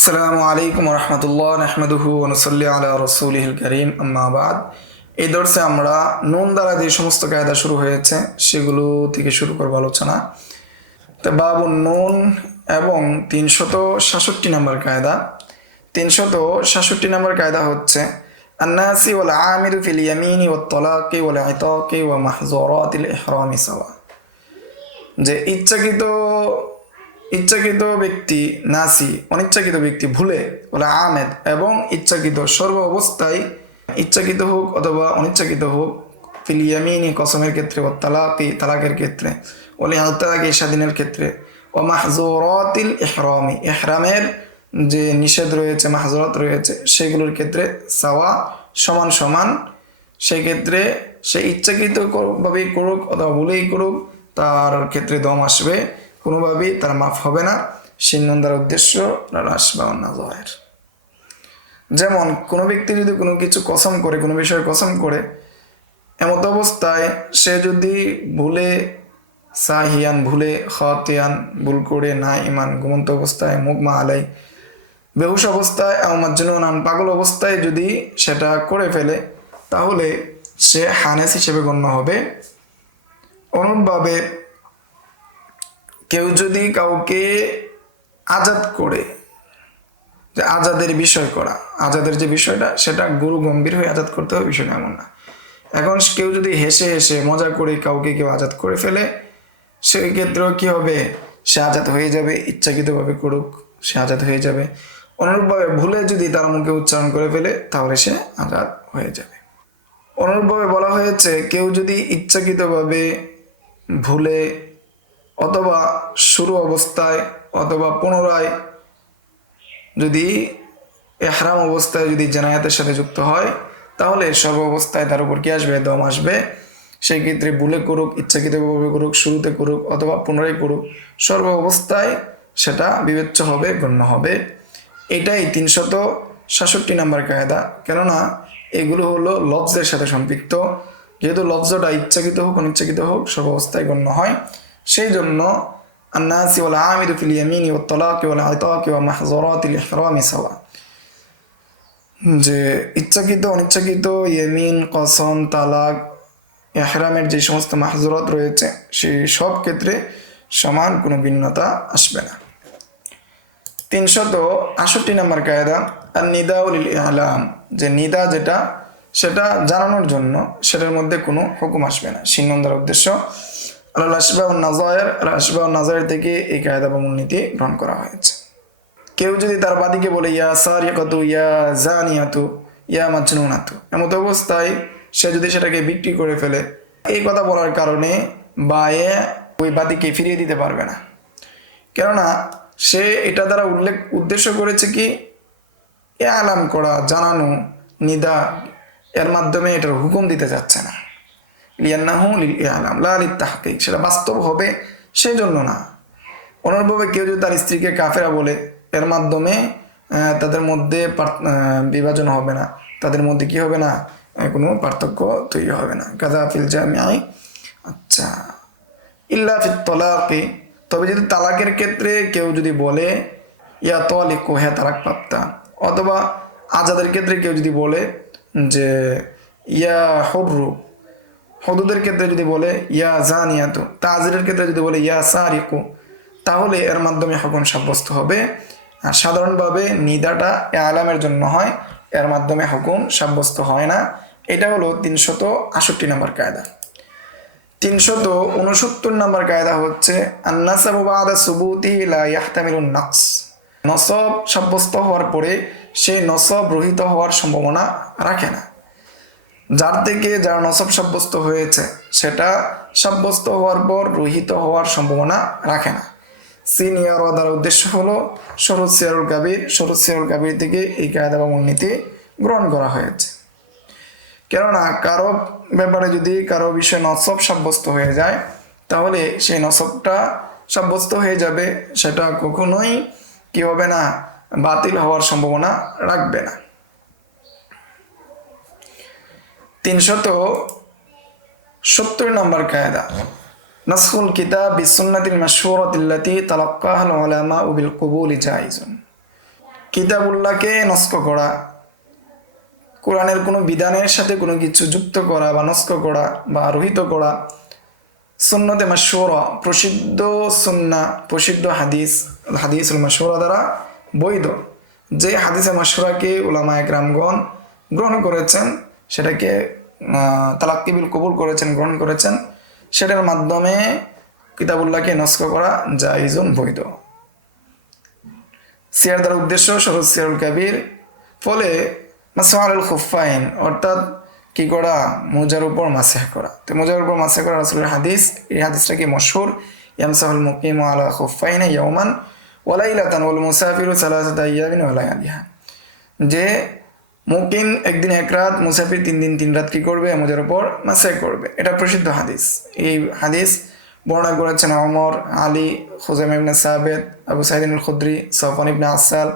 আসসালামু আলাইকুম রহমতুল্লাহ নাহমাদুহু ওয়া নুসাল্লি আলা রাসূলিহিল কারীম আম্মা বাদ। এই দর্সে আমরা নুন দ্বারা যে সমস্ত কায়দা শুরু হয়েছে সেগুলো থেকে শুরু করব আলোচনা। তো বাবু নুন এবং 367 নম্বর কায়দা। 367 নম্বর কায়দা হচ্ছে আন্নাসি ওয়াল আমিরু ফিল ইয়ামিনি ওয়াত তালাকি ওয়াল ইতাকি ওয়া মাহযুরাতিল ইহরামি সাওয়া। যে ইচ্ছাকৃত ব্যক্তি নাসি, অনিচ্ছাকৃত ব্যক্তি ভুলে বলে আমেদ, এবং ইচ্ছাকৃত সর্ব অবস্থায়, ইচ্ছাকৃত হোক অথবা অনিচ্ছাকৃত হোক, ফিল ইয়ামিনি কসমের ক্ষেত্রে, ও তালাকি তালাকের ক্ষেত্রে, ওলি আতাকি স্বাধীনের ক্ষেত্রে, ও মাহজুরাতিল ইহরামি ইহরামের যে নিষেধ রয়েছে, মাহজুরাত রয়েছে সেগুলোর ক্ষেত্রে সাওয়া সমান সমান। সেই ক্ষেত্রে সে ইচ্ছাকৃতভাবেই করুক অথবা ভুলেই করুক, তার ক্ষেত্রে দম আসবে, কোনোভাবেই তার মাফ হবে না। সিন্নন দ্বারা উদ্দেশ্য নাজয়ের। যেমন কোনো ব্যক্তি যদি কোনো কিছু কসম করে, কোনো বিষয়ে কসম করে, এমত অবস্থায় সে যদি ভুলে সাহিয়ান, ভুলে খাতিয়ান, ভুল করে, না ইমান, ঘুমন্ত অবস্থায়, মুগমা আলাই, বেহুশ অবস্থায়, মাজনুনান, পাগল অবস্থায় যদি সেটা করে ফেলে, তাহলে সে হানেস হিসেবে গণ্য হবে। অনুরূপভাবে কেউ যদি কাউকে আজাদ করে, যে আজাদের বিষয় করা, আজাদের যে বিষয়টা সেটা গুরু গম্ভীর হয়ে আজাদ করতে হবে, বিষয়টা এমন না। এখন কেউ যদি হেসে হেসে মজা করে কাউকে কেউ আজাদ করে ফেলে, সেই ক্ষেত্রেও কি হবে? সে আজাদ হয়ে যাবে, ইচ্ছাকৃতভাবে করুক সে আজাদ হয়ে যাবে। অনুরূপভাবে ভুলে যদি তার মুখে উচ্চারণ করে ফেলে, তাহলে সে আজাদ হয়ে যাবে। অনুরূপভাবে বলা হয়েছে কেউ যদি ইচ্ছাকৃতভাবে ভুলে অথবা শুরু অবস্থায় অথবা পুনরায় যদি এহরাম অবস্থায় যদি জানায়াতের সাথে যুক্ত হয়, তাহলে সর্ব অবস্থায় তার উপর কি আসবে? দম আসবে। সেই ক্ষেত্রে ভুলে করুক, ইচ্ছাকৃতভাবে করুক, শুরুতে করুক অথবা পুনরায় করুক, সর্ব অবস্থায় সেটা বিবেচ্য হবে, গণ্য হবে। এটাই 367 নম্বর কায়দা। কেননা এগুলো হলো লফজের সাথে সম্পৃক্ত। যেহেতু লফজটা ইচ্ছাকৃত হোক অনিচ্ছাকৃত হোক সর্ব অবস্থায় গণ্য হয়, সেই জন্য আন্নাসি ওয়াল আমিরু ফিল ইয়ামিনি ওয়াত তালাকি ওয়াল ইতাকি ওয়া মাহযুরাতিল ইহরামি সাওয়া। যে ইচ্ছাকৃত অনিচ্ছাকৃত, ইয়ামিন, কসম, তালাক, ইহরামের যে সমস্ত মাহজুরাত রয়েছে সেই সব ক্ষেত্রে সমান, কোনো ভিন্নতা আসবে না। 368 নম্বর কায়দা আর নিদাউ লিল ইলাম। যে নিদা যেটা, সেটা জানানোর জন্য, সেটার মধ্যে কোনো হুকুম আসবে না। সিন্নন দ্বারা উদ্দেশ্য আল আশবাহ নাজায়ের, আল আশবাহ নাজায়ের থেকে এই কায়দা বা মূলনীতি গ্রহণ করা হয়েছে। কেউ যদি তার বাদীকে বলে ইয়া সারিকাতু, ইয়া জানিয়াতু, ইয়া মাজনুনাতু, এমত অবস্থায় সে যদি সেটাকে বিক্রি করে ফেলে, এই কথা বলার কারণে বায়ে ওই বাদীকে ফিরিয়ে দিতে পারবে না। কেননা সে এটা দ্বারা উদ্দেশ্য করেছে কি? এ আলাম করা, জানানো, নিদা, এর মাধ্যমে এটার হুকুম দিতে যাচ্ছে না। লিয়ান্নাহু লিল ইলাম লা লিত তাহকিক, সেটা বাস্তব হবে সেই জন্য না। অনুরূপভাবে কেউ যদি তার স্ত্রীকে কাফেরা বলে, এর মাধ্যমে তাদের মধ্যে বিভাজন হবে না, তাদের মধ্যে কি হবে না? কোনো পার্থক্য তৈরি হবে না। কাজা ফিল জামিআই। আচ্ছা, ইল্লা ফিত তালাকি, তবে যদি তালাকের ক্ষেত্রে কেউ যদি বলে ইয়া তালিকু, হ্যাঁ তালাক প্রাপ্তা, অথবা আজাদের ক্ষেত্রে কেউ যদি বলে যে ইয়া হুররু, হদুদের ক্ষেত্রে যদি বলে ইয়া জানিয়াতু, তাজিরের ক্ষেত্রে যদি বলে ইয়া সারিকু, তাহলে এর মাধ্যমে হুকুম সাব্যস্ত হবে। আর সাধারণভাবে নিদাটা আলামের জন্য হয়, এর মাধ্যমে হুকুম সাব্যস্ত হয় না। এটা হলো 368 নম্বর কায়দা। 369 নম্বর কায়দা হচ্ছে আন্নাসাবু বাদা সুবুতি লা ইয়াহতামিলুন নাকস। নসব সাব্যস্ত হওয়ার পরে সেই নসব রহিত হওয়ার সম্ভাবনা রাখে না। যার থেকে যার নসব সাব্যস্ত হয়েছে সেটা সাব্যস্ত হওয়ার পর রহিত হওয়ার সম্ভাবনা রাখে না। সিনিয়র দ্বারা উদ্দেশ্য হলো শরৎ সিয়ারুল কাবির। শরৎ সিয়ারুল কাবির থেকে এই কায়দা বা মূলনীতি গ্রহণ করা হয়েছে। কেননা কারো ব্যাপারে যদি কারো বিষয়ে নসব সাব্যস্ত হয়ে যায়, তাহলে সেই নসবটা সাব্যস্ত হয়ে যাবে, সেটা কখনোই কি হবে না? বাতিল হওয়ার সম্ভাবনা রাখবে না। 370 নম্বর কায়দা নাসখুল কিতাব বিসুন্নাতিল মাশহুরাতিল্লাতী তালাক্কাহাল উলামা বিল কুবুলি জায়েজুন। কিতাবুল্লাহকে নস্ক করা, কোরআনের কোনো বিধানের সাথে কোনো কিছু যুক্ত করা বা নস্ক করা বা রহিত করা, সুন্নতে মাশহুরা প্রসিদ্ধ সুন্নাহ প্রসিদ্ধ হাদিসুল মাশহুরা দ্বারা বৈধ, যে হাদিসে মাশহুরাকে উলামায়ে কেরামগণ গ্রহণ করেছেন, সেটাকে তালাক্কি বিল কবুল করেছেন, গ্রহণ করেছেন, সেটার মাধ্যমে কিতাবুল্লাহকে নস্ক করা জায়েজুন বৈধ। সিয়ার দ্বারা উদ্দেশ্য সহজ সিয়ারুল কাবির। ফলে মাসআলুল খুফাইন অর্থাৎ কি করা, মোজার উপর মাসহ করা। তো মোজার উপর মাসহ করা রাসূলের হাদিস, এই হাদিসটা কি মশহুর, ইয়ামসাহুল মুকিমু আলা খুফাইনি ইয়াওমান ওয়া লাইলাতান ওয়াল মুসাফিরু সালাসাতা আইয়ামিন ওয়া লায়ালিহা, যে মুকিম একদিন এক রাত, মুসাফির 3 দিন 3 রাত কি করবে, মোজার উপর মাসহ করবে। এটা প্রসিদ্ধ হাদিস। এই হাদিস বর্ণনা করেছেন ওমর, আলী, খুজাইমা ইবনে সাবিত, আবু সাঈদ আল খুদরি, সাফওয়ান ইবনে আসাল,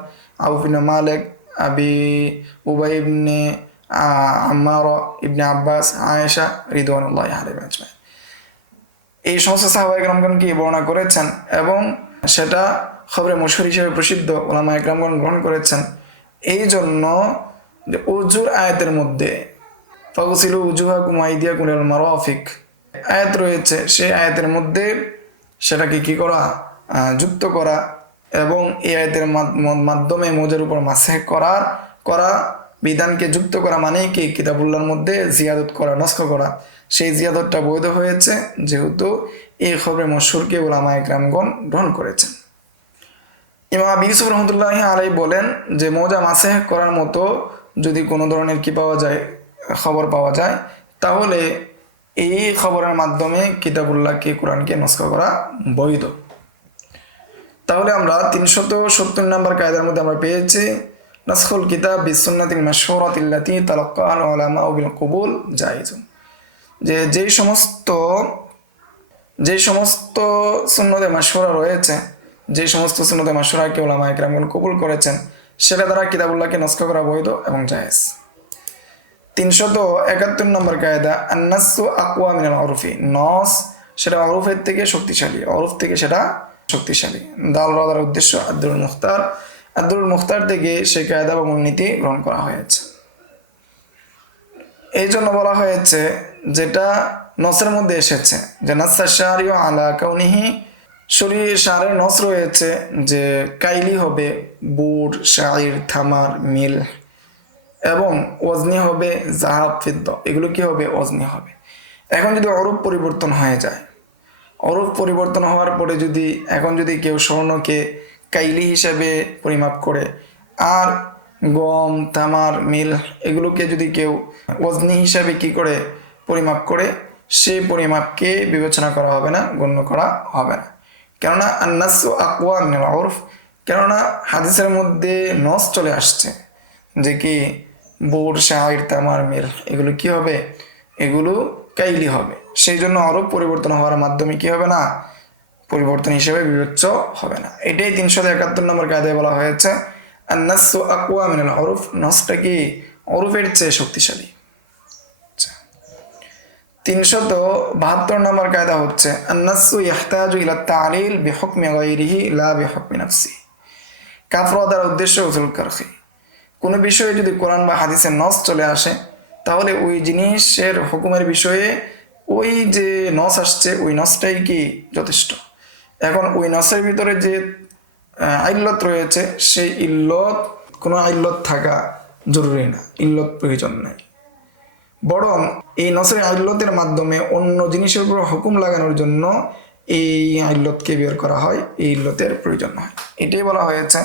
আবু ইবনে মালিক, আবি উবাই ইবনে আম্মার, ইবনে আব্বাস, আয়েশা রিদওয়ানুল্লাহি আলাইহিম আজমাইন। এই সমস্ত সাহাবায়ে কেরামগণ কি বর্ণনা করেছেন এবং সেটা খবরে মশহুর হিসেবে প্রসিদ্ধ, উলামায়ে কেরামগণ গ্রহণ করেছেন। এই জন্য যে উজুর আয়াতের মধ্যে ফাগসিলু উজুহাকুম ওয়া আইদিয়াকুম ইলাল মারাফিক আয়াত রয়েছে, সেই আয়াতের মধ্যে সেটাকে কি করা, যুক্ত করা এবং এই আয়াতের মাধ্যমে মোজার উপর মাসহ করা বিধানকে যুক্ত করা মানে কি কিতাবুল্লাহর মধ্যে জিয়াদত করা, নস্খ করা। সেই জিয়াদতটা বৈধ হয়েছে যেহেতু এই খবরে মশহুরকে উলামায়ে কেরামগণ গ্রহণ করেছেন। ইমাম আবু ইউসুফ রাহমাতুল্লাহি আলাইহি বলেন যে মোজা মাসহ করার মতো যদি কোনো ধরনের কি পাওয়া যায়, খবর পাওয়া যায়, তাহলে এই খবরের মাধ্যমে কিতাবুল্লাহকে, কোরআনকে নস্খ করা বৈধ। তাহলে আমরা 370 নম্বর কায়দার মধ্যে আমরা পেয়েছি নাসখুল কিতাব বিসুন্নাতিল মাশহুরাতিল্লাতী তালাক্কাহাল উলামা বিল কবুল জায়েজুন, যে যেই সমস্ত সুন্নতে মাশহুরা রয়েছে, যে সমস্ত সুন্নতে মাশহুরাকে উলামায়ে কেরামগণ কবুল করেছেন, সেটা দ্বারা কিতাবুল্লাহকে নস্খ করা বৈধ এবং জায়েজ। 371 নম্বর কায়দা আন-নাসসু আকওয়া মিনাল উরফি, নস সেটা উরফের থেকে শক্তিশালী, উরফ থেকে সেটা শক্তিশালী। দাল রাদার উদ্দেশ্য আব্দুল মুখতার থেকে সেই কায়দা বা মূলনীতি গ্রহণ করা হয়েছে। এই জন্য বলা হয়েছে যেটা নসের মধ্যে এসেছে যে নাসসা শারিউ আলা কাউনিহি, শরীরে শারে নস রয়েছে যে কাইলি হবে বুট, শাইর, থামার, মিল এবং ওজনি হবে জাহাব, ফিদ্দা, এগুলো কি হবে, ওজনি হবে। এখন যদি অরূপ পরিবর্তন হয়ে যায়, অরূপ পরিবর্তন হওয়ার পরে যদি এখন যদি কেউ স্বর্ণকে কাইলি হিসেবে পরিমাপ করে আর গম, তামার, মিল এগুলোকে যদি কেউ ওজনি হিসাবে কি করে পরিমাপ করে, সেই পরিমাপকে বিবেচনা করা হবে না, গণ্য করা হবে না। কেননা আন-নাসসু আকওয়া মিনাল উরফ, কেননা হাদিসের মধ্যে নস চলে আসছে যে কি বুট, শাইর, তামার, মিল এগুলো কি হবে, এগুলো কাইলি হবে। সেই জন্য অরূপ পরিবর্তন হওয়ার মাধ্যমে কি হবে না, পরিবর্তন হিসেবে বিবেচ্য হবে না। এটাই 371 নম্বর কায়দায় বলা হয়েছে আন-নাসসু আকওয়া মিনাল উরফ, নসটা কি উরফের চেয়ে শক্তিশালী। 372 নম্বর কায়দা হচ্ছে আন-নাসসু ইয়াহতাজু ইলা তা'লিল বিহুকমি গায়রিহি লা বিহুকমি নাফসিহি। কাফরা দ্বারা উদ্দেশ্য উসুল কারখি, কোনো বিষয়ে যদি কোরআন বা হাদিসের নস চলে আসে, তাহলে ওই জিনিসের হুকুমের বিষয়ে ওই যে নস আসছে ওই নসটাই কি যথেষ্ট। এখন ওই নসের ভিতরে যে ইল্লত রয়েছে, সেই ইল্লত, কোনো ইল্লত থাকা জরুরি না, ইল্লত প্রয়োজন নাই, বরং এই নসের ইল্লতের মাধ্যমে অন্য জিনিসের উপর হুকুম লাগানোর জন্য এই ইল্লতকে বের করা হয়, এই ইল্লতের প্রয়োজন হয়। এটাই বলা হয়েছে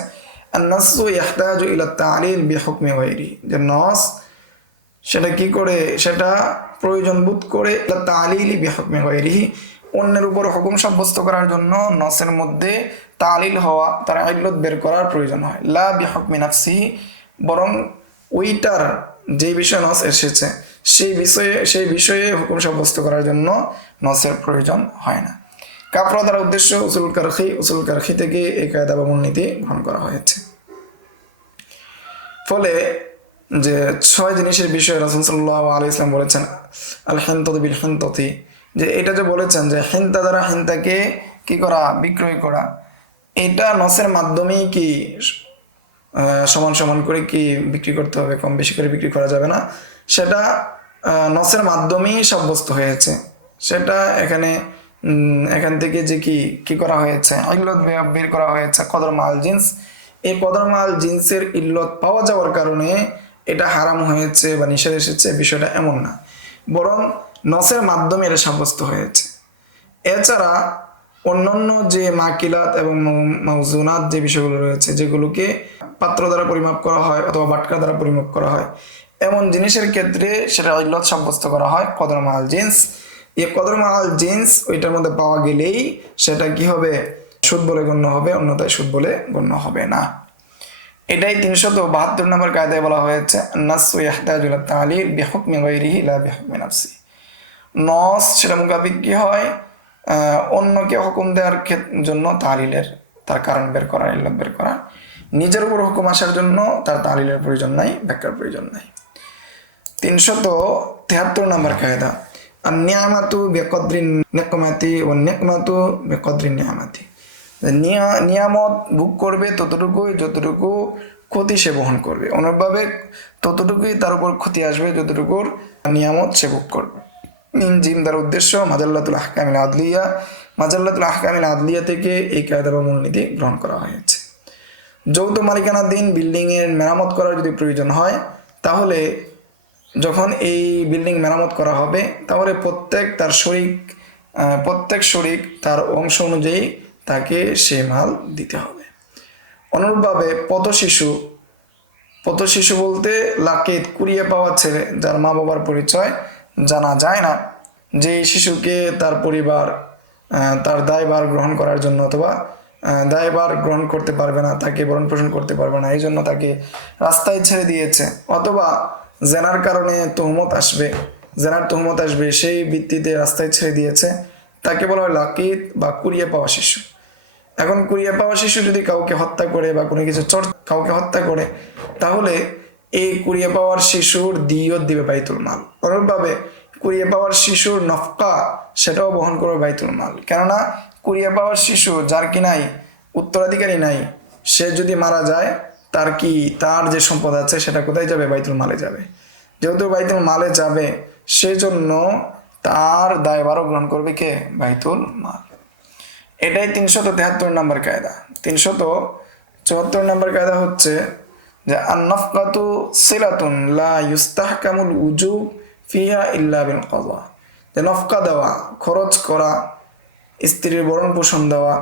আন-নাসসু ইয়াহতাজু ইলা তা'লিল বিহুকমি গায়রিহি, যে নস সেটা কি করে, সেটা প্রয়োজন বোধ করে ইলা তা'লিলি বিহুকমি গায়রিহি, অন্যের উপর হুকুম সাব্যস্ত করার জন্য নসের মধ্যে তালিল হওয়া, তার ইল্লত বের করার প্রয়োজন হয়। লা বিহুকমি নাফসিহি, বরং ওইটার যে বিষয়ে নস এসেছে সেই বিষয়ে হুকুম সাব্যস্ত করার জন্য নসের প্রয়োজন হয় না। কাফরা দ্বারা উদ্দেশ্য উসুল কারখি থেকে এই কায়দা বা মূলনীতি গ্রহণ করা হয়েছে। ফলে যে 6 জিনিসের বিষয়ে রাসূল সাল্লাল্লাহু আলাইহি ওয়াসাল্লাম বলেছেন আল হিনতাতু বিল হিনতাতি, যে এটা যে বলেছেন যে হিনতা দ্বারা হিনতাকে কি করা, বিক্রয় করা, এটা নসের মাধ্যমেই কি সমান সমান করে কি বিক্রি করতে হবে, কম বেশি করে বিক্রি করা যাবে না, সেটা নসের মাধ্যমেই সাব্যস্ত হয়েছে। সেটা এখান থেকে যে কি করা হয়েছে, ইল্লত বের করা হয়েছে কদর মাল জিন্স। এই কদর মাল জিন্সের ইল্লত পাওয়া যাওয়ার কারণে এটা হারাম হয়েছে বা নিষেধ এসেছে, বিষয়টা এমন না, বরং নসের মাধ্যমে এটা সাব্যস্ত হয়েছে। এছাড়া অন্যান্য যে মাকিলাত এবং মাউজুনাত যে বিষয়গুলো রয়েছে, যেগুলোকে পাত্র দ্বারা পরিমাপ করা হয় অথবা বাটকা দ্বারা পরিমাপ করা হয়, এমন জিনিসের ক্ষেত্রে সেটা ইল্লত সাব্যস্ত করা হয় কদর মাল জিন্স। এই কদর মাল জিন্স ওইটার মধ্যে পাওয়া গেলেই সেটা কি হবে, সুদ বলে গণ্য হবে, অন্যথায় সুদ বলে গণ্য হবে না। এটাই 372 নম্বর কায়দায় বলা হয়েছে নাসসু ইয়াহতাজু ইলা তা'লিল বিহুকমি গায়রিহি লা বিহুকমি নাফসি। নস সেটা মোকাবিক কি হয়, অন্যকে হুকুম দেওয়ার জন্য তালিলের, তার কারণ বের করা, ইল্লত বের করা। নিজের উপর হুকুম আসার জন্য তার তালিলের প্রয়োজন নাই, ব্যাখ্যার প্রয়োজন নাই। 373 নম্বর কায়দা আন-নি'মাতু বিকদরি নিকমাতি ওয়া নিকমাতু বিকদরি নি'মাতি। নিয়ামত ভোগ করবে ততটুকুই যতটুকু ক্ষতি সে বহন করবে, অনুরূপভাবে ততটুকুই তার উপর ক্ষতি আসবে যতটুকুর নিয়ামত সে ভোগ করবে। জিম দ্বারা উদ্দেশ্য মাজাল্লাতুল আহকামিল আদলিয়া, মাজাল্লাতুল আহকামিল আদলিয়া থেকে এই কায়দা বা মূলনীতি গ্রহণ করা হয়েছে। যৌথ মালিকানাধীন বিল্ডিংয়ের মেরামত করার যদি প্রয়োজন হয়, তাহলে যখন এই বিল্ডিং মেরামত করা হবে, তাহলে প্রত্যেক শরিক তার অংশ অনুযায়ী তাকে সে মাল দিতে হবে। অনুরূপভাবে পথশিশু বলতে লাকিত, কুড়িয়ে পাওয়া ছেলে যার মা বাবার পরিচয় জানা যায় না, যে শিশুকে তার পরিবার তার দায়ভার গ্রহণ করার জন্য অথবা দায়ভার গ্রহণ করতে পারবে না, তাকে ভরণ পোষণ করতে পারবে না, এই জন্য তাকে রাস্তায় ছেড়ে দিয়েছে, অথবা জেনার কারণে জেনার তহমত আসবে সেই ভিত্তিতে রাস্তায় ছেড়ে দিয়েছে, তাকে বলা হয় লাকিত বা কুড়িয়ে পাওয়া শিশু। এখন কুড়িয়ে পাওয়া শিশু যদি কাউকে হত্যা করে বা কোনো কিছু কাউকে হত্যা করে, তাহলে এই কুড়িয়ে পাওয়ার শিশুর দিয়ত দিবে বাইতুল মাল। অনুরূপভাবে কুড়িয়ে পাওয়ার শিশুর নফকা সেটাও বহন করবে বাইতুল মাল। কেননা কুড়িয়ে পাওয়ার শিশু যার কি নাই, উত্তরাধিকারী নাই, সে যদি মারা যায় তার যে সম্পদ আছে সেটা কোথায় যাবে, বাইতুল মালে যাবে। যেহেতু বাইতুল মালে যাবে, সেজন্য তার দায়ভারও গ্রহণ করবে কে, বাইতুল মাল। এটাই 373 নম্বর কায়দা। 374 নম্বর কায়দা হচ্ছে যে আন-নাফকাতু সিলাতুন লা ইউস্তাহকামুল উজুব ফিহা ইল্লা বিল কাযা। যে নফকা দেওয়া, খরচ করা, স্ত্রীর ভরণ পোষণ দেওয়া,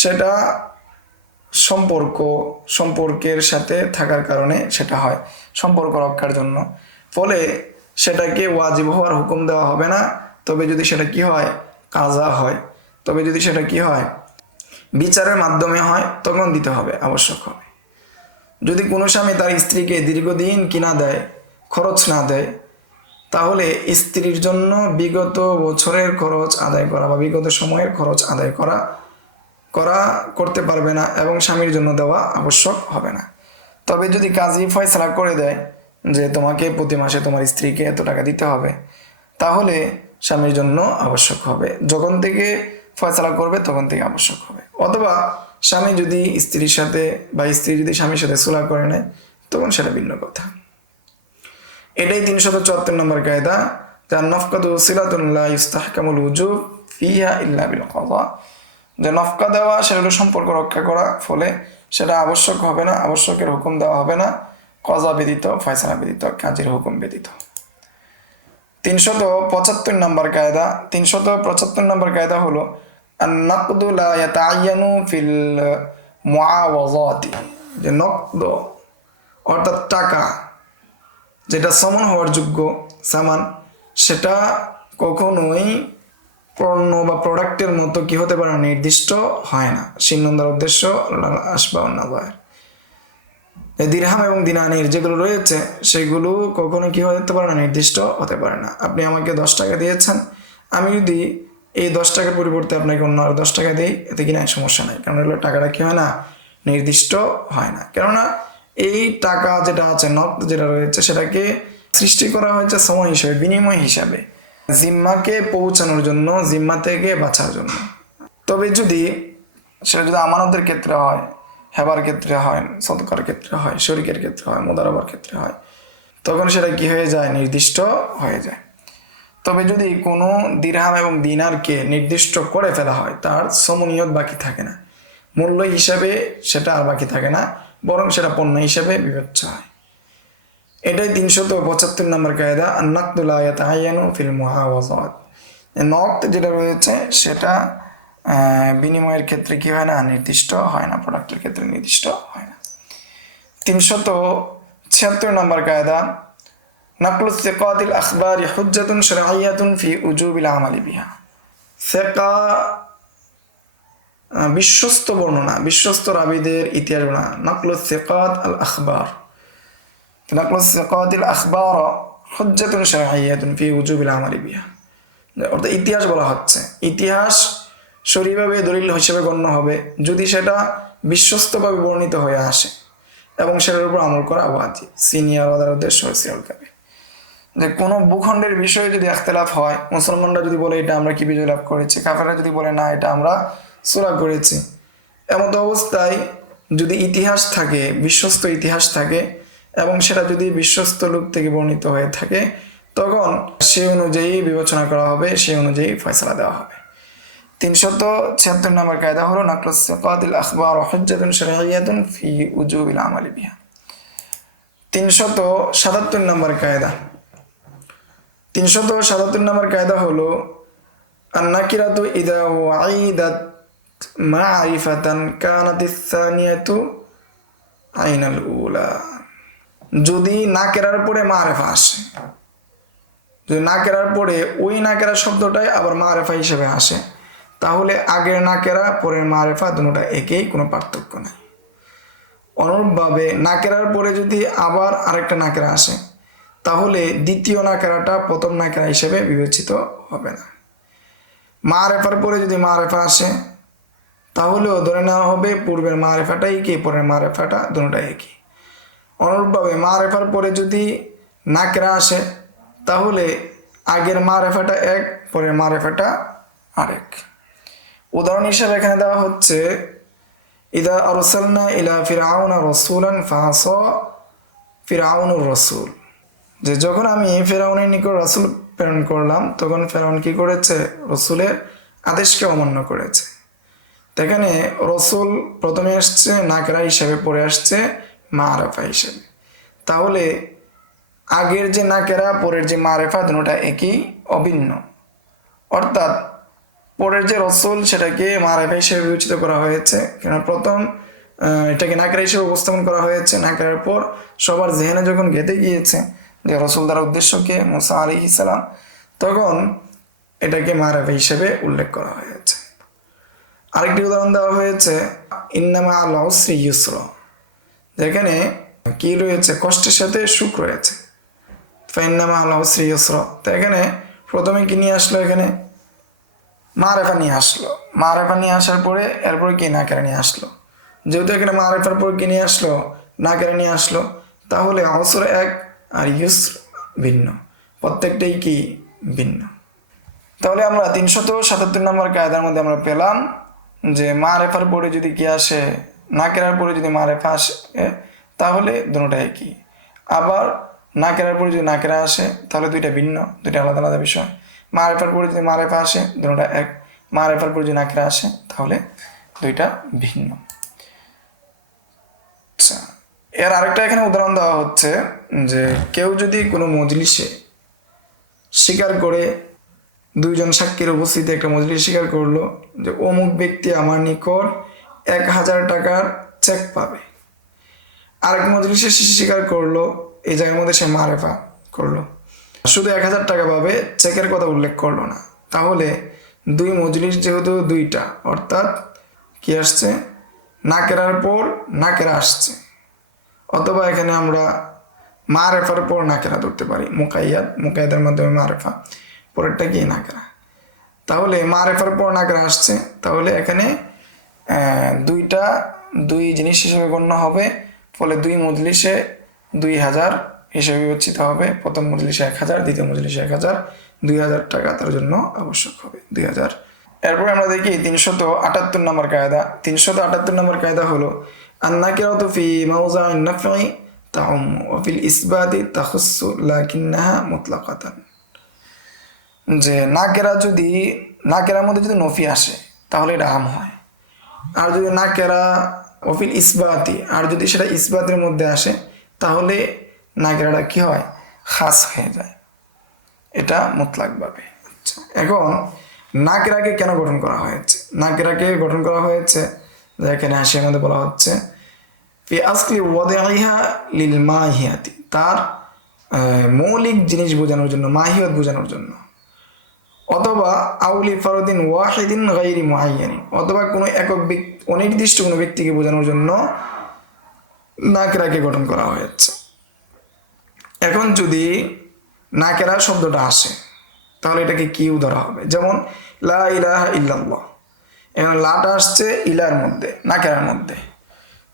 সেটা সম্পর্কের সাথে থাকার কারণে সেটা হয়, সম্পর্ক রক্ষার জন্য। ফলে সেটাকে ওয়াজিব হওয়ার হুকুম দেওয়া হবে না, তবে যদি সেটা কি হয়, কাজা হয়, তবে যদি সেটা কি হয়, বিচারের মাধ্যমে হয়, তখন দিতে হবে, আবশ্যক হবে। যদি কোনো স্বামী তার স্ত্রীকে দীর্ঘদিন কিনা দেয়, খরচ না দেয়, তাহলে স্ত্রীর জন্য বিগত বছরের খরচ আদায় করা বা বিগত সময়ের খরচ আদায় করতে পারবে না এবং স্বামীর জন্য দেওয়া আবশ্যক হবে না। তবে যদি কাজী ফয়সালা করে দেয় যে তোমাকে প্রতি মাসে তোমার স্ত্রীকে এত টাকা দিতে হবে, তাহলে স্বামীর জন্য আবশ্যক হবে। যখন থেকে ফয়সালা করবে তখন থেকে আবশ্যক হবে। অথবা স্বামী যদি স্ত্রীর সাথে বা স্ত্রী যদি স্বামীর সাথে সুলহ করে নেয়, তখন সেটা ভিন্ন কথা। এটাই 374 নম্বর কায়দা, যার নফকাতু সিলাতুন লা ইউস্তাহকামুল উজুব ফিহা ইল্লা বিল কাযা। যে নফকা দেওয়া সেটা হলো সম্পর্ক রক্ষা করা, ফলে সেটা আবশ্যক হবে না, আবশ্যকের হুকুম দেওয়া হবে না, কাযা ব্যতীত, ফয়সালা ব্যতীত, কাজীর হুকুম ব্যতীত। 375 নম্বর কায়দা। 375 নম্বর কায়দা হলো আন-নাকদু লা ইয়াতাআয়্যানু ফিল মুআওয়াযাতি। যে নকদ অর্থাৎ টাকা, যেটা সমান হওয়ার যোগ্য সামান, সেটা কখনোই পণ্য বা প্রোডাক্টের মতো কি হতে পারে, নির্দিষ্ট হয় না। সিন্নন্দার উদ্দেশ্য আসবাউন নাযায়ের। দিরহাম এবং দিনানির যেগুলো রয়েছে সেগুলো কখনো কি হতে পারে না, নির্দিষ্ট হতে পারে না। আপনি আমাকে 10 টাকা দিয়েছেন, আমি যদি এই 10 টাকার পরিবর্তে আপনাকে অন্য আরো 10 টাকা দিই, এতে কিনা সমস্যা নাই, কারণ এগুলো টাকাটা কি হয় না, নির্দিষ্ট হয় না। কেননা এই টাকা যেটা আছে, নগদ যেটা রয়েছে, সেটাকে সৃষ্টি করা হয়েছে সময় হিসাবে, বিনিময় হিসাবে, জিম্মাকে পৌঁছানোর জন্য, জিম্মা থেকে বাঁচার জন্য। তবে যদি সেটা যদি আমানতের ক্ষেত্রে হয়, হেবার ক্ষেত্রে হয়, সদকার ক্ষেত্রে হয়, শরিকের ক্ষেত্রে হয়, মুদারাবার ক্ষেত্রে হয়, তখন সেটা কি হয়ে যায়? নির্দিষ্ট হয়ে যায়। তবে যদি কোনো দিরহাম এবং দিনারকে নির্দিষ্ট করে ফেলা হয়, তার সমনিয়ত বাকি থাকে না, মূল্য হিসাবে সেটা আর বাকি থাকে না, বরং সেটা পণ্য হিসাবে বিবেচ্য হয়। এটাই 375 নম্বর কায়দা, আন-নাকদু লা ইয়াতাআয়্যানু ফিল মুআওয়াযাত। নকদ যেটা রয়েছে সেটা বিনিময়ের ক্ষেত্রে কি হয় না? নির্দিষ্ট হয় না, প্রোডাক্টের ক্ষেত্রে নির্দিষ্ট হয় না। 376 নম্বর কায়দা, নাকলু সিকাতিল আখবারি হুজ্জাতুন শারঈয়্যাতুন ফি উজুবিল আমালি বিহা। সিকা বিশ্বস্ত বর্ণনা, বিশ্বস্ত রাবীদের ইতিহাস বর্ণনা, নাকলু সিকাত আল আখবার, নাকলু সিকাতিল আখবার হুজ্জাতুন শারঈয়্যাতুন ফি উজুবিল আমালি বিহা। অর্থাৎ ইতিহাস বলা হচ্ছে, ইতিহাস শরীয়ভাবে দলিল হিসেবে গণ্য হবে যদি সেটা বিশ্বস্তভাবে বর্ণিত হয়ে আসে এবং সেটার উপর আমল করা ওয়াজিব। সিনিয়র ওয়াদার উদ্দেশ্য হয়েছে যে কোনো ভূখণ্ডের বিষয়ে যদি ইখতিলাফ হয়, মুসলমানরা যদি বলে এটা আমরা কি বিজয় লাভ করেছি, কাফেররা যদি বলে না এটা আমরা সুলহ করেছি, এমত অবস্থায় যদি ইতিহাস থাকে, বিশ্বস্ত ইতিহাস থাকে এবং সেটা যদি বিশ্বস্ত লোক থেকে বর্ণিত হয়ে থাকে, তখন সেই অনুযায়ী বিবেচনা করা হবে, সেই অনুযায়ী ফয়সালা দেওয়া হবে। 376 নম্বর কায়দা হলো নাকলু সিকাতিল আখবার হুজ্জাতুন শারঈয়্যাতুন ফি উজুবিল আমালি বিহা। 377 নম্বর কায়দা, 377 নম্বর কায়দা হলো আন-নাকিরাতু ইযা ওয়াইদাত মা'রিফাতান কানাতিস সানিয়াতু আইনাল উলা। যদি নাকেরার পরে মারেফা আসে, যদি নাকেরার পরে ওই নাকেরা শব্দটাই আবার মারেফা হিসেবে আসে, তাহলে আগের নাকেরা পরের মারেফা দুটোটা একই, কোনো পার্থক্য নাই। অনুরূপভাবে নাকেরার পরে যদি আবার আরেকটা নাকেরা আসে, তাহলে দ্বিতীয় নাকেরাটা প্রথম নাকেরা হিসেবে বিবেচিত হবে না। মারেফার পরে যদি মারেফা আসে, তাহলেও ধরে নেওয়া হবে পূর্বের মারেফাটাই কি, পরের মারেফাটা দুটোটাই একই। অনুরূপভাবে মারেফার পরে যদি নাকেরা আসে, তাহলে আগের মারেফাটা এক, পরের মারেফাটা আরেক। উদাহরণ হিসেবে এখানে দেওয়া হচ্ছে ইদা আরসালনা ইলা ফিরআউনা রাসূলান ফাআসা ফিরআউনুর রাসূল, যে যখন আমি ফেরাউনের নিকট রাসূল প্রেরণ করলাম, তখন ফেরাউন কি করেছে? রাসূলের আদেশকে অমান্য করেছে। এখানে রাসূল প্রথমে আসছে নাকরা হিসেবে, পরে আসছে মারেফা হিসেবে। তাহলে আগের যে নাকেরা, পরের যে মারেফা দুটোটা একই, অভিন্ন। অর্থাৎ পরের যে রসুল সেটাকে মারেফা হিসেবে বিবেচিত করা হয়েছে, কেন প্রথম এটাকে নাকেরা হিসেবে উপস্থাপন করা হয়েছে। নাকেরার পর সবার জেহেনে যখন গেঁথে গিয়েছে যে রসুল দ্বারা উদ্দেশ্যকে মুসা আলাইহিস সালাম, তখন এটাকে মারেফা হিসেবে উল্লেখ করা হয়েছে। আরেকটি উদাহরণ দেওয়া হয়েছে ইন্নামা আল উসরি ইউসরা, যেখানে কি রয়েছে? কষ্টের সাথে সুখ রয়েছে। ফাইন্নামা আল উসরি ইউসরা, তো এখানে প্রথমে কি নিয়ে আসলো? এখানে মারেফা নিয়ে আসলো। মারেফা নিয়ে আসার পরে এরপরে কি নাকেরা নিয়ে আসলো। যেহেতু এখানে মারেফার পর কি নিয়ে আসলো? নাকেরা নিয়ে আসলো, তাহলে অসর এক আর ইউসর ভিন্ন, প্রত্যেকটাই কি ভিন্ন। তাহলে আমরা 377 নম্বর কায়দার মধ্যে আমরা পেলাম যে মারেফার পরে যদি কি আসে, নাকেরার পরে যদি মারেফা আসে, তাহলে দুটোটাই কি। আবার নাকেরার পরে যদি নাকেরা আসে, তাহলে দুইটা ভিন্ন, দুইটা আলাদা আলাদা বিষয়। মারেফার পরে যদি মারেফা আসে, দুটোটা এক। মারেফার পরে যদি নাকেরা আসে, তাহলে দুইটা ভিন্ন। আচ্ছা, এর আরেকটা এখানে উদাহরণ দেওয়া হচ্ছে যে কেউ যদি কোনো মজলিসে স্বীকার করে, দুইজন সাক্ষীর উপস্থিতি একটা মজলিস স্বীকার করলো যে অমুক ব্যক্তি আমার নিকট 1000 টাকার চেক পাবে। আরেক মজলিসে স্বীকার করলো, এই জায়গার মধ্যে সে মারেফা করলো, শুধু 1000 টাকা পাবে, চেকের কথা উল্লেখ করলো না। তাহলে দুই মজলিস যেহেতু দুইটা, অর্থাৎ কি আসছে? নাকেরার পর নাকেরা আসছে। অথবা এখানে আমরা মারেফার পর নাকেরা ধরতে পারি, মুকাইয়াদ, মুকাইয়াদের মাধ্যমে মারেফা, পরেরটা কি নাকেরা। তাহলে মারেফার পর নাকেরা আসছে, তাহলে এখানে দুই জিনিস হিসেবে গণ্য হবে। ফলে দুই মজলিসে 2000 হিসেবে বিবেচিত হবে। প্রথম মজলিসে 1000, দ্বিতীয় মজলিসে 1000, 2000 টাকা তার জন্য আবশ্যক হবে, 2000। এরপরে আমরা দেখি 378 নম্বর কায়দা। 378 নম্বর কায়দা হলো النكرة في موضع النفع تعم وفي الإثبات تخص لكنها مطلقة যে নাকেরা যদি নাকেরার মধ্যে যদি নফি আসে তাহলে এটা আম হয়, আর যদি নাকেরা ওফিল ইসবাতি আর যদি সেটা ইসবাতের মধ্যে আসে তাহলে নাকেরাটা কি হয়, খাস হয়ে যায়, এটা মুতলাকভাবে। আচ্ছা, এখন নাকেরাকে কেন গঠন করা হয়েছে? নাকেরাকে গঠন করা হয়েছে এখানে হাসির মধ্যে বলা হচ্ছে ফি আসলি ওয়াদিহা লিল মাহিয়াতি, তার মৌলিক জিনিস বোঝানোর জন্য, মাহিয়ত বোঝানোর জন্য, অথবা আউলি ফরদিন ওয়াহিদিন গায়রি মুআয়্যানিন, অথবা কোনো একক ব্যক্তি, অনির্দিষ্ট কোনো ব্যক্তিকে বোঝানোর জন্য নাকেরাকে গঠন করা হয়েছে। এখন যদি নাকেরা শব্দটা আসে তাহলে এটাকে কি ধরা হবে? যেমন লা ইলাহা ইল্লাল্লাহ, এখন লাটা আসছে ইলার মধ্যে, নাকেরার মধ্যে,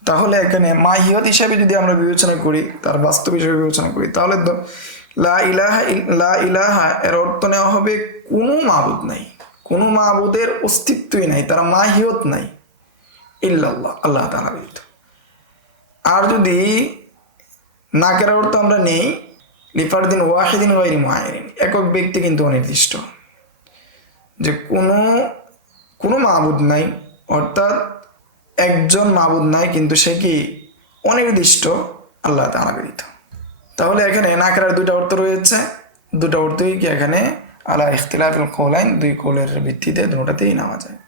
তাহলে এখানে মাহিয়ত হিসাবে যদি আমরা বিবেচনা করি, তার বাস্তব হিসাবে বিবেচনা করি, তাহলে লা ইলাহা এর অর্থ নেওয়া হবে কোনো মাবুদ নাই, কোনো মাবুদের অস্তিত্বই নাই, তার মাহিয়ত নাই, ইল্লাল্লাহ, আল্লাহ তাআলা ব্যতীত। আর যদি নাকেরার অর্থ আমরা নেই লিফারদিন ওয়াহিদিন গায়রি মুআয়্যানিন, একক ব্যক্তি কিন্তু অনির্দিষ্ট, যে কোনো মাবুদ নাই, অর্থাৎ একজন মাবুদ নাই কিন্তু সে কি অনির্দিষ্ট, আল্লাহ তাআলা ব্যতীত। তাহলে এখানে নাকেরার দুইটা অর্থ রয়েছে, দুটো অর্থই কি এখানে আলা ইখতিলাফিল কওলাইন, দুই কওলের ভিত্তিতে দুটোতেই নেওয়া যায়।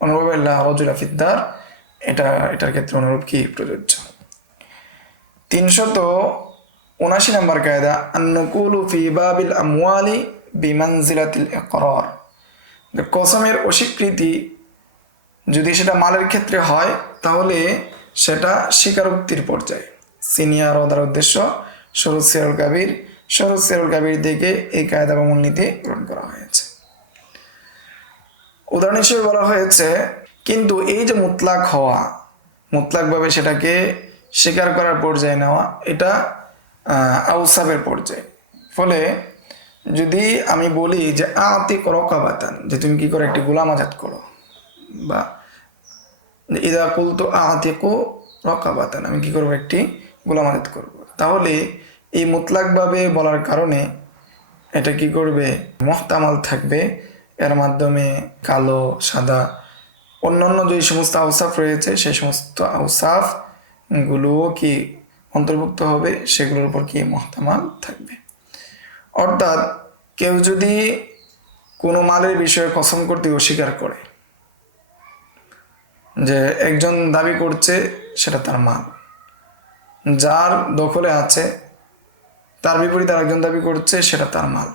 অনুরূপ লা রাজুলা ফিদ্দার, এটার ক্ষেত্রে অনুরূপ কি প্রযোজ্য। 379 নম্বর কায়দা আন-নুকুলু ফি বাবিল আমওয়ালি বিমানজিলাতিল ইকরার, কসমের অস্বীকৃতি যদি সেটা মালের ক্ষেত্রে হয় তাহলে সেটা স্বীকারোক্তির পর্যায়ে। সিনিয়র ওদার উদ্দেশ্য শরুত সিরাজুল কাবির দিকে এই কায়দা বা মূলনীতি গ্রহণ করা হয়েছে। উদাহরণ হিসেবে বলা হয়েছে, কিন্তু এই যে মুতলাক হওয়া, মুতলাকভাবে সেটাকে স্বীকার করার পর্যায়ে নেওয়া, এটা আউসাবের পর্যায়ে। ফলে যদি আমি বলি যে আতিক রকাবাতান, যে তুমি কি করে একটি গোলাম আজাদ করো, বা ইদা কুলতু আতিকু রকাবাতান, আমি কি করবো, একটি গোলাম আজাদ করবো, তাহলে এই মুতলাকভাবে বলার কারণে এটা কি করবে, মুহতামাল থাকবে, এর মাধ্যমে কালো, সাদা, অন্যান্য যে সমস্ত আউসাফ রয়েছে সেই সমস্ত আউসাফ গুলোও কি অন্তর্ভুক্ত হবে, সেগুলোর উপর কি মুহতামাল থাকবে। অর্থাৎ কেউ যদি কোনো মালের বিষয়ে কসম করতে অস্বীকার করে, যে একজন দাবি করছে সেটা তার মাল, যার দখলে আছে, তার বিপরীতে আরেকজন দাবি করছে সেটা তার মাল,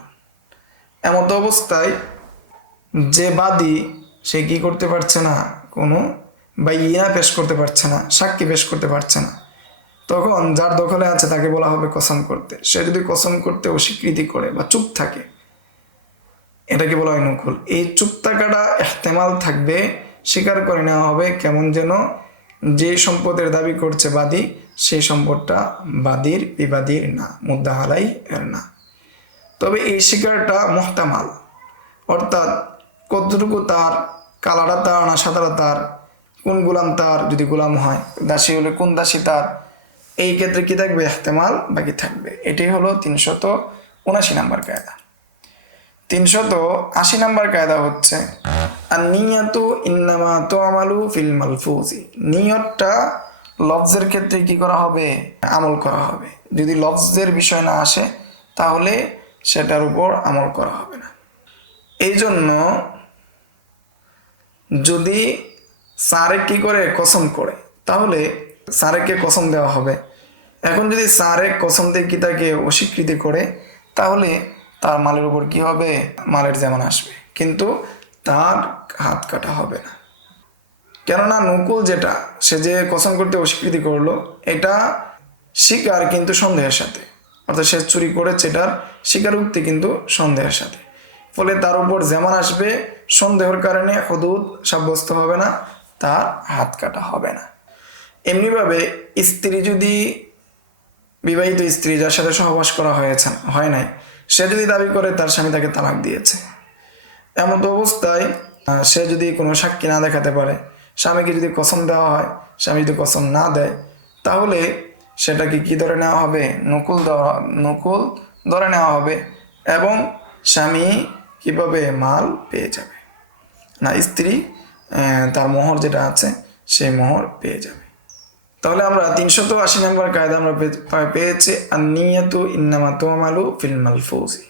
এমত অবস্থায় যে বাদী সে কি করতে পারছে না, কোনো বাইয়িনা পেশ করতে পারছে না, সাক্ষী পেশ করতে পারছে না, তখন যার দখলে আছে তাকে বলা হবে কসম করতে। সে যদি কসম করতে অস্বীকৃতি করে বা চুপ থাকে, এটাকে বলা হয় নকুল। এই চুপ থাকাটা ইহতেমাল থাকবে, স্বীকার করে নেওয়া হবে কেমন যেন যে সম্পদের দাবি করছে বাদী, সেই সম্পদটা বাদীর, বিবাদীর না, মুদ্দাহালাই এর না। তবে এই স্বীকারটা মুহতামাল, অর্থাৎ কতটুকু তার, কালাটা তার না সাদাটা তার, কোন গোলাম তার, যদি গোলাম হয়, দাসী হলে কোন দাসী তার, এই ক্ষেত্রে কি থাকবে, ইহতেমাল বাকি থাকবে। এটাই হলো 379 নম্বর কায়দা। 380 নম্বর কায়দা হচ্ছে আন-নিয়াতু ইন্নামা তু'মালু ফিল মালফুজি, নিয়তটা লফজের ক্ষেত্রে কি করা হবে, আমল করা হবে। যদি লফজের বিষয় না আসে তাহলে সেটার উপর আমল করা হবে না। এই জন্য যদি সারেক কি করে, কসম করে, তাহলে সারেককে কসম দেওয়া হবে। এখন যদি সারেক কসম দিয়ে কি তাকে অস্বীকৃতি করে, তাহলে তার মালের উপর কি হবে, মালের যেমন আসবে, কিন্তু তার হাত কাটা হবে না। কেননা নকুল যেটা, সে যে কসম করতে অস্বীকৃতি করলো, এটা স্বীকার কিন্তু সন্দেহের সাথে, অর্থাৎ সে চুরি করেছে, এটার স্বীকারোক্তি কিন্তু সন্দেহের সাথে। ফলে তার উপর যেমন আসবে, সন্দেহের কারণে হুদুদ সাব্যস্ত হবে না, তার হাত কাটা হবে না। এমনিভাবে স্ত্রী যদি, বিবাহিত স্ত্রী যার সাথে সহবাস করা হয় নাই, সে যদি দাবি করে তার স্বামী তাকে তালাক দিয়েছে, এমন অবস্থায় সে যদি কোনো সাক্ষী না দেখাতে পারে, স্বামীকে যদি কসম দেওয়া হয় স্বামী যদি কসম না দেয় তাহলে সেটাকে কি ধরে নেওয়া হবে, নকুল ধরে নেওয়া হবে এবং স্বামী কিভাবে মাল পেয়ে যাবে, না স্ত্রী তার মোহর যেটা আছে সেই মোহর পেয়ে যাবে। তাহলে আমরা 380 নম্বর কায়দা আমরা পেয়েছি আন-নিয়াতু ইন্নামা তু'মালু ফিল মালফুজি।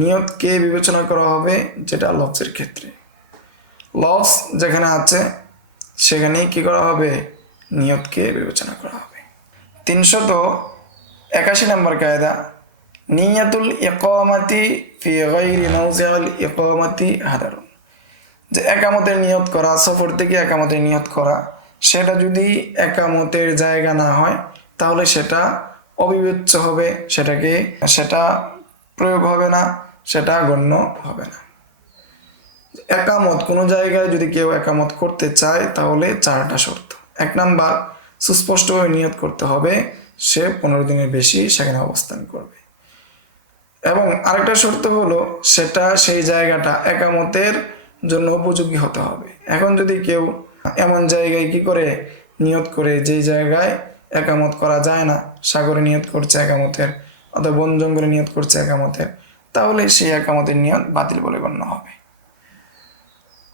নিয়তকে বিবেচনা করা হবে যেটা লফজের ক্ষেত্রে, লফজ যেখানে আছে সেখানেই কি করা হবে, নিয়তকে বিবেচনা করা হবে। 381 নম্বর কায়দা নিয়াতুল ইকামাতি ফি গায়রি মাওজি'িল ইকামাতি হাদারুন। যে একামতের নিয়ত করা, সফর থেকে একামতের নিয়ত করা, সেটা যদি একামতের জায়গা না হয় তাহলে সেটা অবিবেচ্য হবে, সেটা প্রয়োগ হবে না, সেটা গণ্য হবে না। একামত কোনো জায়গায় যদি কেউ একামত করতে চায় তাহলে 4টা শর্ত। 1 নাম্বার, সুস্পষ্টভাবে নিয়ত করতে হবে সে 15 দিনের বেশি সেখানে অবস্থান করবে, এবং আরেকটা শর্ত হলো সেটা সেই জায়গাটা একামতের জন্য উপযোগী হতে হবে। এখন যদি কেউ এমন জায়গায় কি করে নিয়ত করে যেই জায়গায় একামত করা যায় না, সাগরে নিয়ত করছে একামতের অথবা বন জঙ্গলে নিয়ত করছে একামতের, তাহলে সেই একামতের নিয়ত বাতিল বলে গণ্য হবে।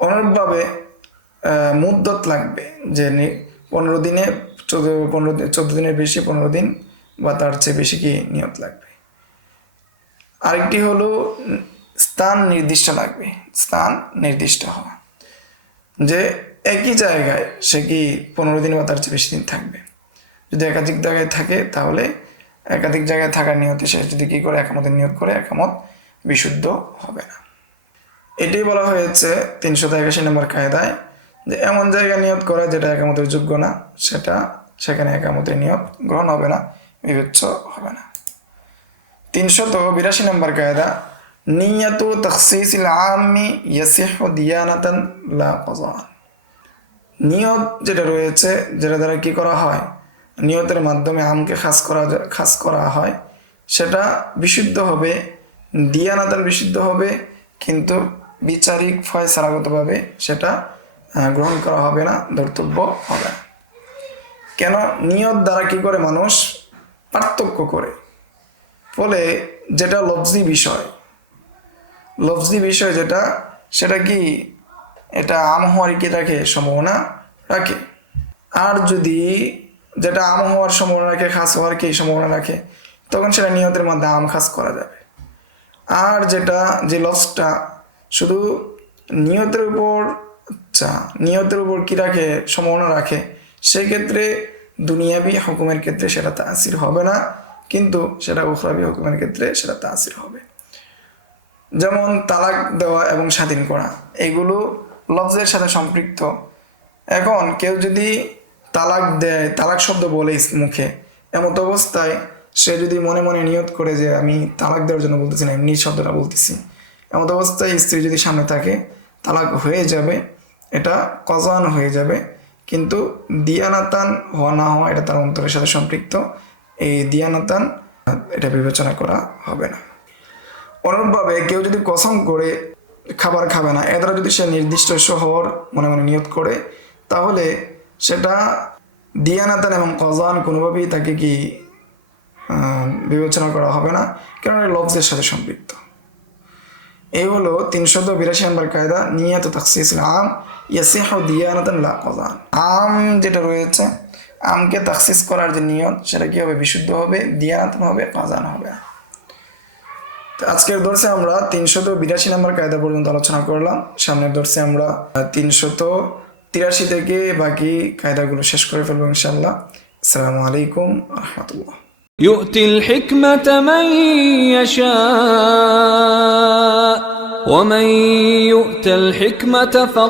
অনুরূপভাবে মুদ্দত লাগবে, যে 15 দিনে 14 দিনের বেশি 15 দিন বা তার চেয়ে বেশি কি নিয়ত লাগবে। আরেকটি হলো স্থান নির্দিষ্ট লাগবে, স্থান নির্দিষ্ট হওয়া, যে একই জায়গায় সে কি 15 দিন বা তার চেয়ে বেশি দিন থাকবে। যদি একাধিক জায়গায় থাকে তাহলে একাধিক জায়গায় থাকার নিয়তে সে যদি কি করে একামতের নিয়ত করে একামত বিশুদ্ধ হবে না। এটাই বলা হয়েছে 381 নম্বর কায়দায়, যে এমন জায়গায় নিয়ত করা যেটা একামতের যোগ্য না, সেখানে একামতের নিয়ত গ্রহণ হবে না, বিবেচ্য হবে না। 382 নম্বর কায়দা নিয়াতু তাখসিসিল আম্মি ইয়াসিহু দিয়ানাতান লা কাযাআন। নিয়ত যেটা রয়েছে, যেটা দ্বারা কি করা হয়, নিয়তের মাধ্যমে আমকে খাস করা হয়, সেটা বিশুদ্ধ হবে, দিয়ানাতান বিশুদ্ধ হবে, কিন্তু বিচারিক ফয়সালাগতভাবে সেটা গ্রহণ করা হবে না, ধর্তব্য হবে না। কেন? নিয়ত দ্বারা কি করে মানুষ পার্থক্য করে, ফলে যেটা লফজি বিষয় যেটা, সেটা কি এটা আম হওয়ার কি রাখে, সম্ভাবনা রাখে। আর যদি যেটা আম হওয়ার সম্ভাবনা রাখে, খাস হওয়ার কি সম্ভাবনা রাখে, তখন সেটা নিয়তের মধ্যে আম খাস করা যাবে। আর যেটা যে লফজটা শুধু নিয়তের উপর কি রাখে, সম্ভাবনা রাখে, সেক্ষেত্রে দুনিয়াবি হুকুমের ক্ষেত্রে সেটা তাসির হবে না, কিন্তু সেটা উখরাবি হুকুমের ক্ষেত্রে সেটা তাসির হবে। যেমন তালাক দেওয়া এবং স্বাধীন করা, এগুলো লফজের সাথে সম্পৃক্ত। এখন কেউ যদি তালাক দেয়, তালাক শব্দ বলে মুখে, এমত অবস্থায় সে যদি মনে মনে নিয়ত করে যে আমি তালাক দেওয়ার জন্য বলতেছি না, এমনি শব্দটা বলতেছি, এমত অবস্থায় স্ত্রী যদি সামনে থাকে তালাক হয়ে যাবে, এটা কজান হয়ে যাবে, কিন্তু দিয়ানাতান হওয়া না হওয়া এটা তার অন্তরের সাথে সম্পৃক্ত, এই দিয়ানাতান এটা বিবেচনা করা হবে না। অনুরূপভাবে কেউ যদি কসম করে খাবার খাবে না, এ দ্বারা যদি সে নির্দিষ্ট শহর মনে মনে নিয়ত করে, তাহলে সেটা দিয়ানাতান এবং কজান কোনোভাবেই তাকে কি বিবেচনা করা হবে না, কারণ এটা লফজের সাথে সম্পৃক্ত। এই হলো 382 নম্বর কায়দা নিয়াতু তাখসিসিল আম ইয়াসিহু দিয়ানাতান লা কজান। আম যেটা রয়েছে, আমকে তাখসিস করার যে নিয়ত, সেটা কি হবে, বিশুদ্ধ হবে, দিয়ানাতান হবে, কজান হবে। আজকের দর্শে আমরা 382 নম্বর কায়দা পর্যন্ত আলোচনা করলাম। সামনের দর্শে আমরা 383 থেকে বাকি কায়দাগুলো শেষ করে ফেলবো ইনশাআল্লাহ। আসসালামু আলাইকুম ওয়া রাহমাতুল্লাহ। يؤتي الحكمة من يشاء ومن يؤت الحكمة